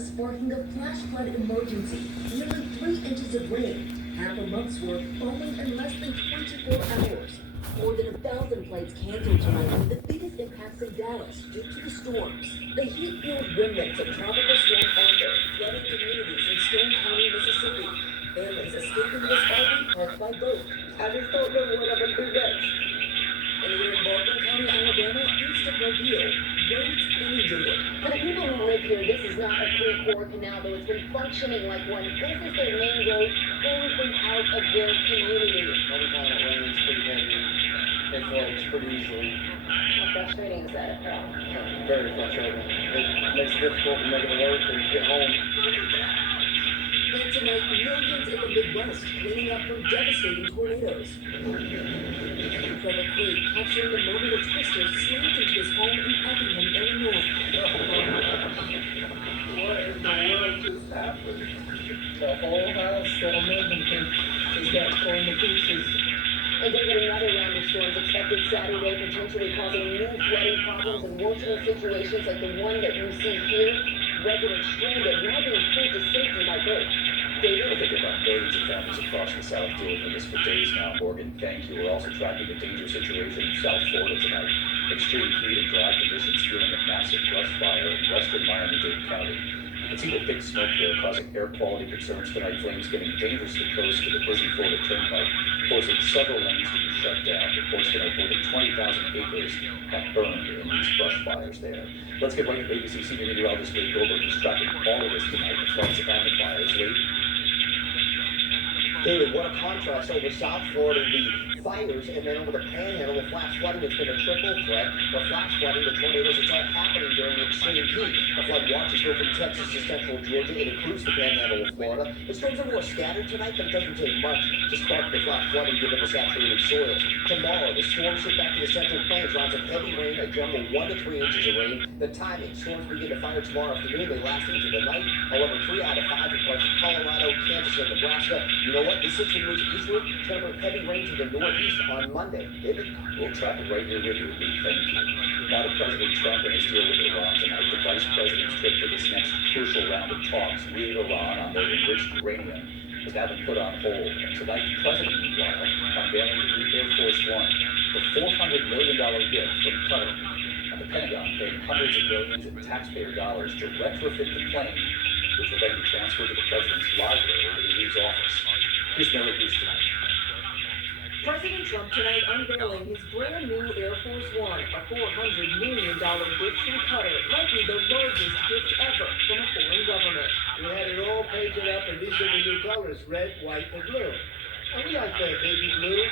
sparking a flash flood emergency. Nearly 3 inches of rain, half a month's worth falling in less than 24 hours. More than 1,000 flights canceled tonight, with the biggest impacts in Dallas due to the storms. The heat-fueled remnants of Tropical Storm Arthur flooding communities in Stone County, Mississippi. Families escaping this RV park by boat. I just don't know what I'm gonna do next. And here in Baldwin County, Alabama, east of Mobile, roads inundated. For the people who live here, this is not a creek or a canal, though it's been functioning like one. This is their main road in and out of their community. Every time it rains pretty heavy, it flows pretty easily. How frustrating is that? Very frustrating. It makes it difficult to make it work and get home. And tonight, millions in the Midwest cleaning up from devastating tornadoes. Trevor Creek capturing the moment a twister slammed into his home in Effingham, Illinois. What in the world just happened? The whole house that I'm living in just got torn to pieces. And then another round of storms expected Saturday, potentially causing new flooding problems and worsening situations like the one that you see here. Residents stranded, now being pulled to safety by boat. David? I think about millions of families across the South dealing with this for days now. Morgan, thank you. We're also tracking the danger situation in South Florida tonight. Extreme heat and dry conditions fueling a massive brush fire in western Miami-Dade County. You can see the big smoke there causing air quality concerns tonight. Flames getting dangerously close to the busy Florida Turnpike, forcing several lanes to be shut down. Reports tonight more than 20,000 acres have burned in these brush fires there. Let's get right to ABC senior meteorologist Lee Goldberg, who's tracking all of this tonight, the floods and the fires. Lee? David, what a contrast over South Florida, the fires, and then over the Panhandle, the flash flooding. It's been a triple threat. The flash flooding, the tornadoes, it's all happening during the extreme heat. The flood watches go from Texas to central Georgia. It includes the Panhandle of Florida. The storms are more scattered tonight, but it doesn't take much to spark the flash flooding given the saturated soils. Tomorrow, the storms shift back to the central plains. Lots of heavy rain, a general 1 to 3 inches of rain. The timing, storms begin to fire tomorrow afternoon. They last into the night. However, 3 out of 5 in parts of Colorado, Kansas, and Nebraska. You know what? This system moves eastward. It's going to bring heavy rain to the northeast on Monday. David? We'll track it right here with you, Lee. Thank you. Now to President Trump and his deal with Iran tonight. The vice president's trip to this next crucial round of talks with Iran on their enriched uranium has now been put on hold. And tonight, the president, meanwhile, unveiling the new Air Force One, the $400 million gift from Qatar. And the Pentagon paid hundreds of millions in taxpayer dollars to retrofit the plane, which will then be transferred to the president's library when he leaves office. Here's Mary Bruce tonight. President Trump tonight unveiling his brand new Air Force One, a $400 million gift from Qatar, likely the largest gift ever from a foreign government. We had it all painted up, and these are the new colors, red, white, and blue. And we like that baby blue.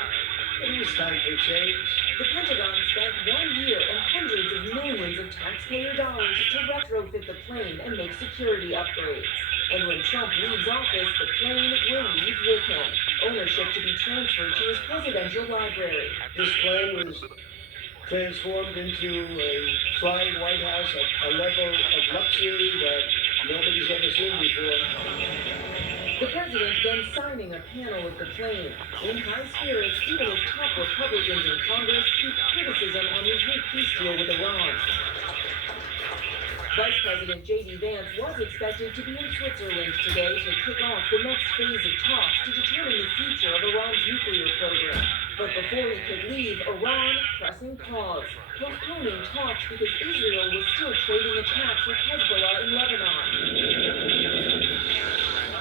It was time for change. The Pentagon spent 1 year and hundreds of millions of taxpayer dollars to retrofit the plane and make security upgrades. And when Trump leaves office, the plane will leave with him. Ownership to be transferred to his presidential library. This plane was transformed into a flying White House at a level of luxury that nobody's ever seen before. The president then signing a panel of the plane. In high spirits, even as top Republicans in Congress keep criticism on his new peace deal with Iran. Vice President J.D. Vance was expected to be in Switzerland today to kick off the next phase of talks to determine the future of Iran's nuclear program. But before he could leave, Iran pressing pause, postponing talks because Israel was still trading attacks with Hezbollah in Lebanon.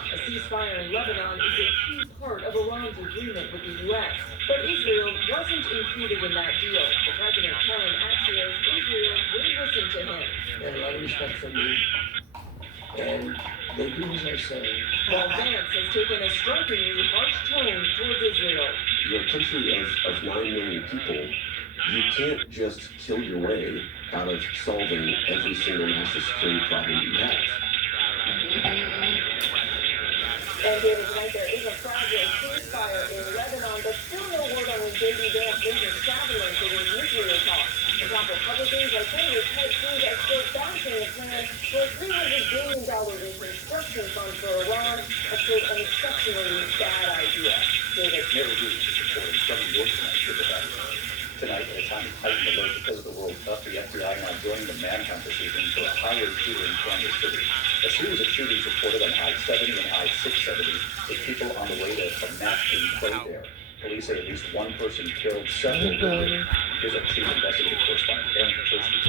A ceasefire in Lebanon is a key part of Iran's agreement with the U.S., but Israel wasn't included in that deal. The president telling Axios Israel will listen to him. They had a lot of respect for me, and they do as I say. While Vance has taken a strikingly harsh tone towards Israel. You're a country of 9 million people. You can't just kill your way out of solving every single national security problem you have. And David, tonight there is a fragile ceasefire in Lebanon, but still no word on when J.D. Vance is traveling to the nuclear talks. The top Republicans are saying his Ted Cruz are still bashing the plan for a $300 billion in construction fund for Iran, a quote, an exceptionally bad idea. David. Mary Bruce is reporting from New York tonight. Tonight, as time to tighten the load because of the World Cup. The FBI now joining the manhunt this evening for a highway shooter in Kansas City. A series of shootings reported on I-70 and I-670 with people on the way to a match being played there. Police say at least one person killed, several wounded. Here's our chief investigative correspondent, Aaron Petersky.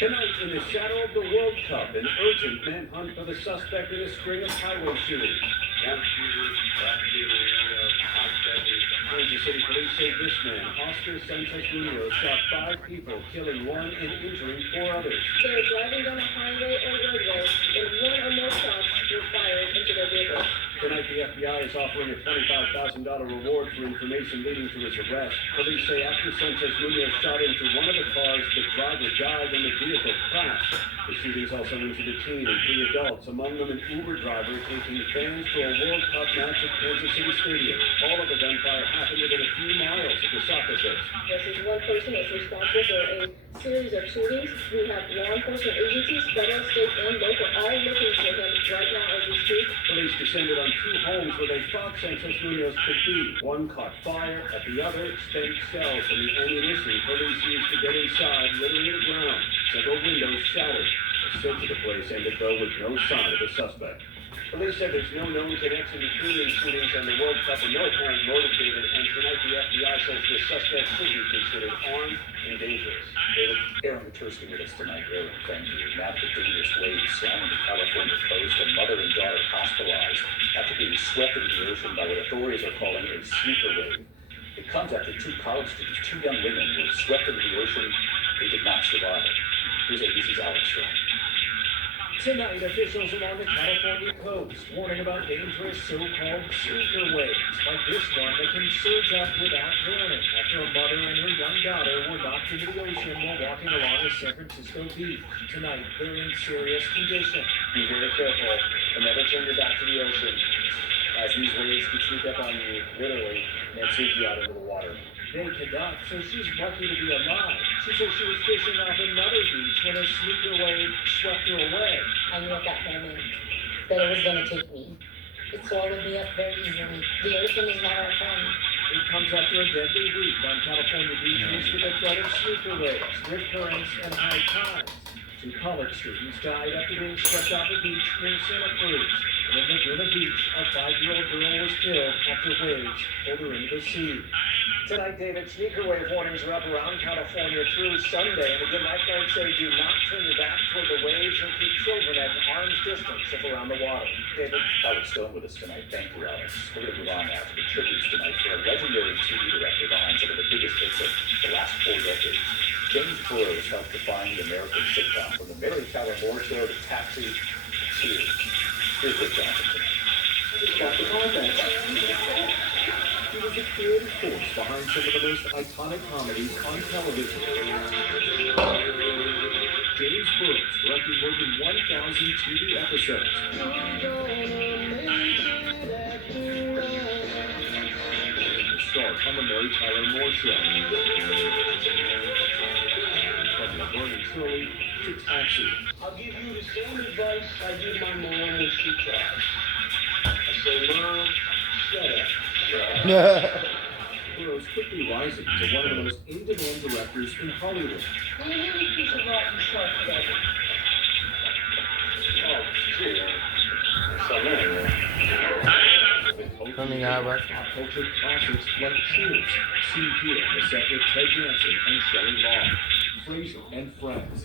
Tonight, in the shadow of the World Cup, an urgent manhunt for the suspect in a string of highway shootings. Kansas City police say this man, Oscar Sanchez Munoz, shot 5 people, killing 1 and injuring 4 others. They were driving down a highway or roadway when 1 or more shots were fired into their vehicle. Tonight, the FBI is offering a $25,000 reward for information leading to his arrest. Police say after Sanchez Munoz shot into one of the cars, the driver died and the vehicle crashed. The shootings also injured a teen and 3 adults, among them an Uber driver taking fans to a World Cup match at Kansas City Stadium. All of the gunfire happened within a few miles of the soccer pitch. This is one person that's responsible for a series of shootings. We have law enforcement agencies, federal, state, and local, all looking for him right now as we speak. Police descended on 2 homes where they thought Sanchez Munoz could be. One caught fire, at the other, spent shells from the ammunition police used to get inside, littering the ground. Several windows shattered. A search of the place ended, though, with no sign of the suspect. Police said there's no known connection between these shootings and the World Cup and no apparent motive, David, and tonight the FBI says the suspect should be considered armed and dangerous. Aaron Petersky with us tonight. Aaron, thank you. Now the dangerous wave slamming the California coast, a mother and daughter hospitalized after being swept into the ocean by what authorities are calling a sneaker wave. It comes after 2 college students, 2 young women, were swept into the ocean. They did not survive. Here's ABC's Alex Strong. Tonight, officials along the California coast warning about dangerous so-called sneaker waves, like this one that can surge up without warning after a mother and her young daughter were knocked into the ocean while walking along a San Francisco beach. Tonight, they're in serious condition. Be very careful and never turn your back to the ocean, as these waves can sneak up on you, literally, and sweep you out into the water. They cannot, so she's lucky to be alive. She says she was fishing off another beach when a sneaker wave swept her away. I knew at that moment that it was going to take me. It swallowed me up very easily. The ocean is not our friend. It comes after a deadly week on California beaches with a threat of sneaker waves, rip currents, and high tides. 2 college students died after being swept off a beach near Santa Cruz. And in Laguna Beach, a 5-year-old girl was killed after waves pulled her into the sea. Tonight, David, sneaker wave warnings are up around California through Sunday, and again, lifeguards say do not turn your back toward the waves and keep children at an arm's distance if around the water. David? Alex Stone with us tonight. Thank you, Alex. We're going to move on now to the tributes tonight for a legendary TV director behind some of the biggest hits of the last 4 decades. James Burrows helped define the American sitcom from the Mary Tyler Moore Show to Taxi to Cheers. Here's Rick Johnson tonight. He was a creative force behind some of the most iconic comedies on television. James Burrows directed more than 1,000 TV episodes. He starred on the Mary Tyler Moore Show. From Laverne and Shirley to Taxi. I'll give you the same advice I give my mom when she cries. I say, Mom, shut up. Burrows quickly rising to one of the most in-demand directors in Hollywood. Will you really piece of rotten short, David? Oh, gee. Coming out of pop culture classics like Cheers, seen here on the set with Ted Danson and Shelley Long, Frasier and Friends.